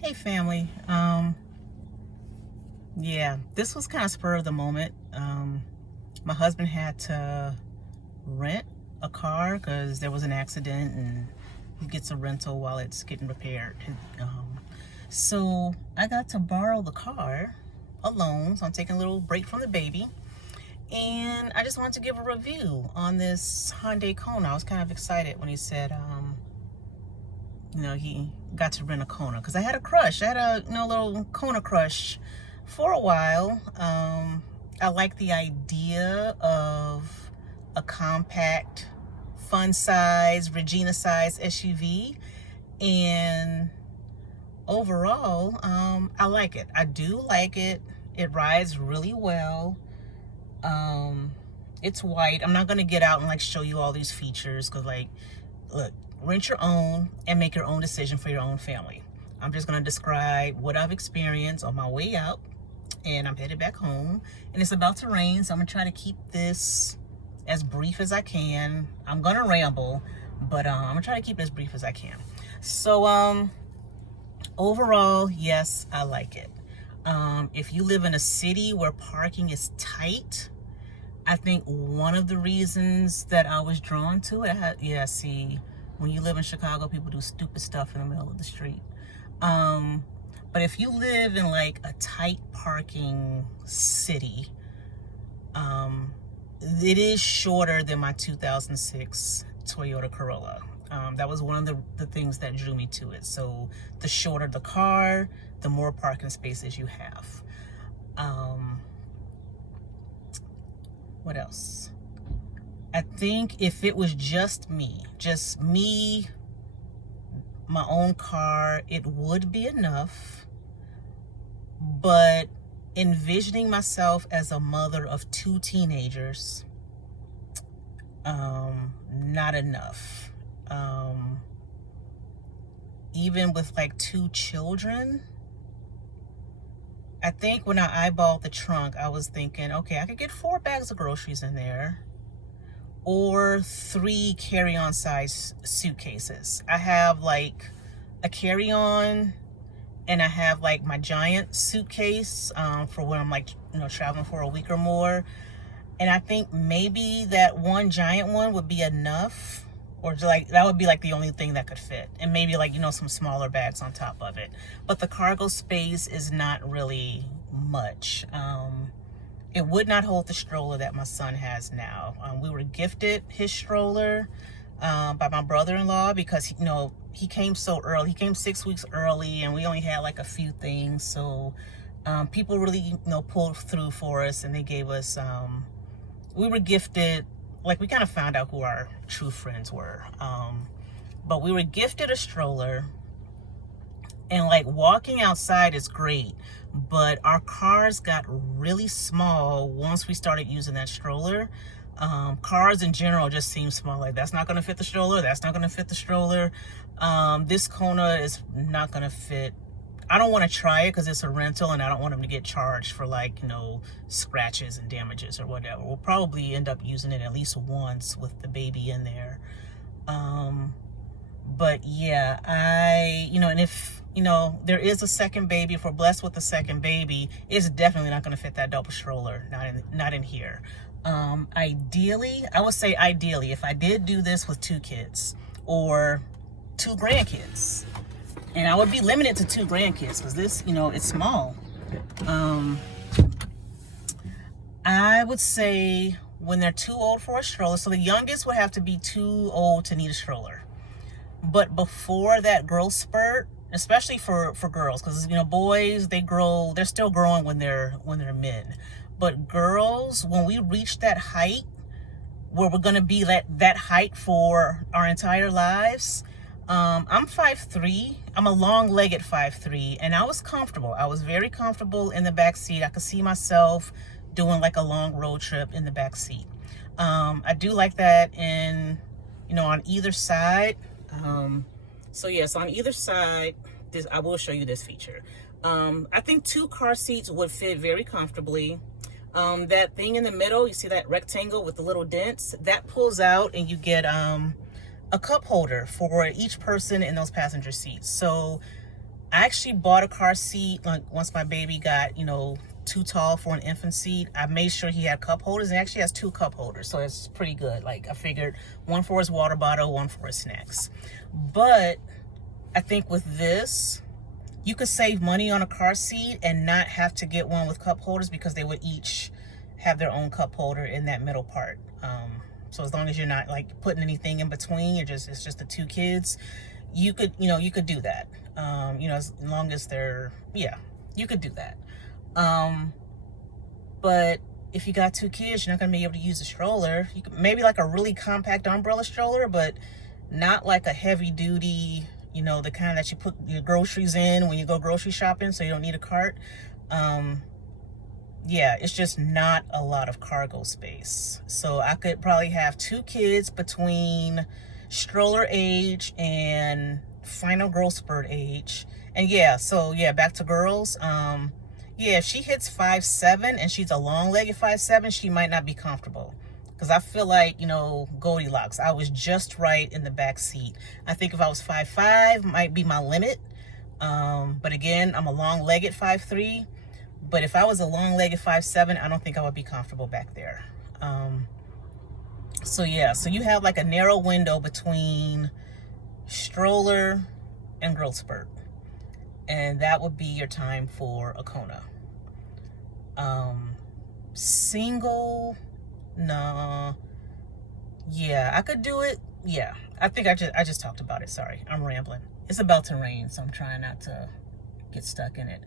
Hey family. Yeah, this was kind of spur of the moment. My husband had to rent a car because there was an accident and he gets a rental while it's getting repaired. So I got to borrow the car alone. So I'm taking a little break from the baby. And I just wanted to give a review on this Hyundai Kona. I was kind of excited when he said, he got to rent a Kona because I had a crush. I had a little Kona crush for a while. I like the idea of a compact, fun size, Regina size SUV, and overall, I like it. I do like it. It rides really well. It's white. I'm not gonna get out and like show you all these features because look, rent your own and make your own decision for your own family. I'm just gonna describe what I've experienced on my way out, and I'm headed back home. And it's about to rain, so I'm gonna try to keep this as brief as I can. I'm gonna ramble, but I'm gonna try to keep it as brief as I can. So overall, yes, I like it. If you live in a city where parking is tight, I think one of the reasons that I was drawn to it, see, when you live in Chicago, people do stupid stuff in the middle of the street. But if you live in like a tight parking city, it is shorter than my 2006 Toyota Corolla. That was one of the things that drew me to it. So the shorter the car, the more parking spaces you have. What else? I think if it was just me, my own car, it would be enough. But envisioning myself as a mother of two teenagers, not enough. Even with like two children, I think when I eyeballed the trunk, I was thinking, okay, I could get 4 bags of groceries in there or 3 carry-on size suitcases. I have like a carry-on and I have like my giant suitcase for when I'm like, traveling for a week or more. And I think maybe that one giant one would be enough, or like that would be like the only thing that could fit, and maybe like some smaller bags on top of it. But the cargo space is not really much. It would not hold the stroller that my son has now. We were gifted his stroller by my brother-in-law because he came so early. He came 6 weeks early, and we only had like a few things. So people really pulled through for us, and they gave us. We were gifted, like, we kind of found out who our true friends were. But we were gifted a stroller, and like walking outside is great, but our cars got really small once we started using that stroller. Cars in general just seem small. Like, that's not going to fit the stroller. That's not going to fit the stroller. This Kona is not going to fit. I don't want to try it because it's a rental, and I don't want them to get charged for like, scratches and damages or whatever. We'll probably end up using it at least once with the baby in there. But yeah, and if, there is a second baby, if we're blessed with a second baby, it's definitely not going to fit that double stroller, not in here. Ideally, I would say ideally, if I did do this with 2 kids or 2 grandkids, and I would be limited to 2 grandkids because this, it's small. I would say when they're too old for a stroller, so the youngest would have to be too old to need a stroller. But before that growth spurt, especially for girls, because boys, they're still growing when they're men. But girls, when we reach that height where we're gonna be that height for our entire lives, I'm 5'3". I'm a long-legged 5'3", and I was comfortable. I was very comfortable in the back seat. I could see myself doing like a long road trip in the back seat. I do like that in, on either side. So yes, on either side, I will show you this feature. I think 2 car seats would fit very comfortably. That thing in the middle, you see that rectangle with the little dents, that pulls out and you get a cup holder for each person in those passenger seats. So I actually bought a car seat like once my baby got, you know, too tall for an infant seat. I made sure he had cup holders, and he actually has 2 cup holders, so it's pretty good. Like I figured one for his water bottle, one for his snacks. But I think with this, you could save money on a car seat and not have to get one with cup holders, because they would each have their own cup holder in that middle part. So as long as you're not like putting anything in between, it's just the 2 kids, you could, you know, you could do that. You know, as long as they're, yeah, you could do that. But if you got 2 kids, you're not gonna be able to use a stroller. You could maybe like a really compact umbrella stroller, but not like a heavy duty, you know, the kind that you put your groceries in when you go grocery shopping, so you don't need a cart. Yeah, it's just not a lot of cargo space. So I could probably have 2 kids between stroller age and final growth spurt age. And yeah, so yeah, back to girls. Yeah, if she hits 5'7" and she's a long-legged 5'7", she might not be comfortable. Because I feel like, you know, Goldilocks, I was just right in the back seat. I think if I was 5'5", might be my limit. But again, I'm a long-legged 5'3". But if I was a long-legged 5'7", I don't think I would be comfortable back there. So yeah, so you have like a narrow window between stroller and growth spurt. And that would be your time for a Kona. Single, no. Yeah, I could do it. Yeah, I think I just talked about it. Sorry, I'm rambling. It's about to rain, so I'm trying not to get stuck in it.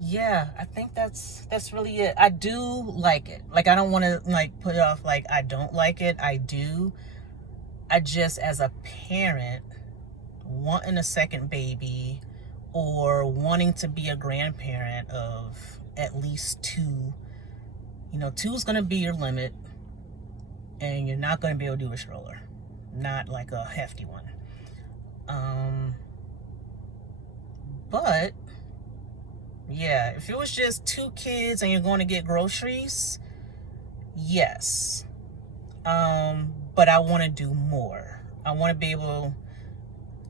Yeah, I think that's really it. I do like it. Like, I don't want to like put it off like I don't like it. I do. I just, as a parent, wanting a second baby or wanting to be a grandparent of at least 2, you know, 2 is going to be your limit, and you're not going to be able to do a stroller, not like a hefty one. But yeah, if it was just 2 kids and you're going to get groceries, yes. But I want to do more. I want to be able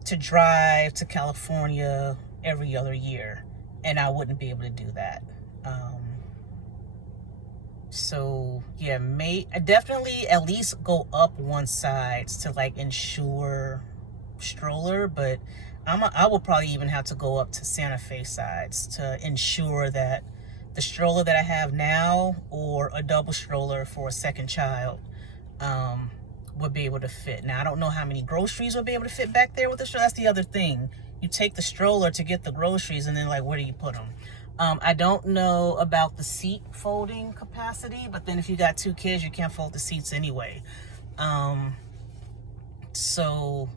to drive to California every other year, and I wouldn't be able to do that. So yeah, definitely at least go up one side to like ensure stroller, but I will probably even have to go up to Santa Fe sides to ensure that the stroller that I have now, or a double stroller for a second child, would be able to fit. Now, I don't know how many groceries would be able to fit back there with the stroller. That's the other thing. You take the stroller to get the groceries, and then like, where do you put them? I don't know about the seat folding capacity, but then if you got 2 kids, you can't fold the seats anyway. So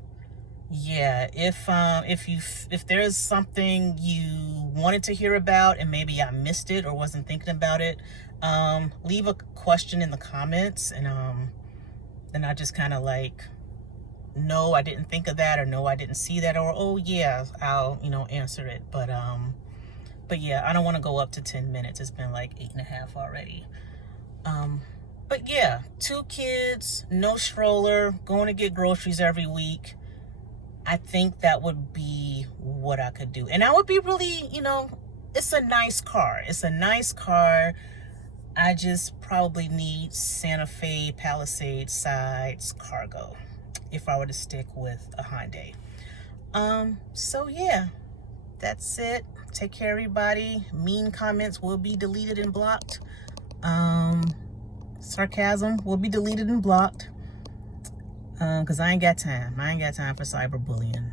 yeah, if there's something you wanted to hear about and maybe I missed it or wasn't thinking about it, leave a question in the comments, and then I just kind of like, no, I didn't think of that, or no, I didn't see that, or oh yeah, I'll, you know, answer it. But yeah, I don't want to go up to 10 minutes. It's been like 8.5 already. But yeah, 2 kids, no stroller, going to get groceries every week. I think that would be what I could do. And I would be really, you know, it's a nice car. It's a nice car. I just probably need Santa Fe Palisade sides cargo if I were to stick with a Hyundai. So yeah, that's it. Take care, everybody. Mean comments will be deleted and blocked. Sarcasm will be deleted and blocked. Because I ain't got time. I ain't got time for cyberbullying.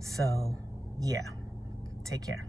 So, yeah. Take care.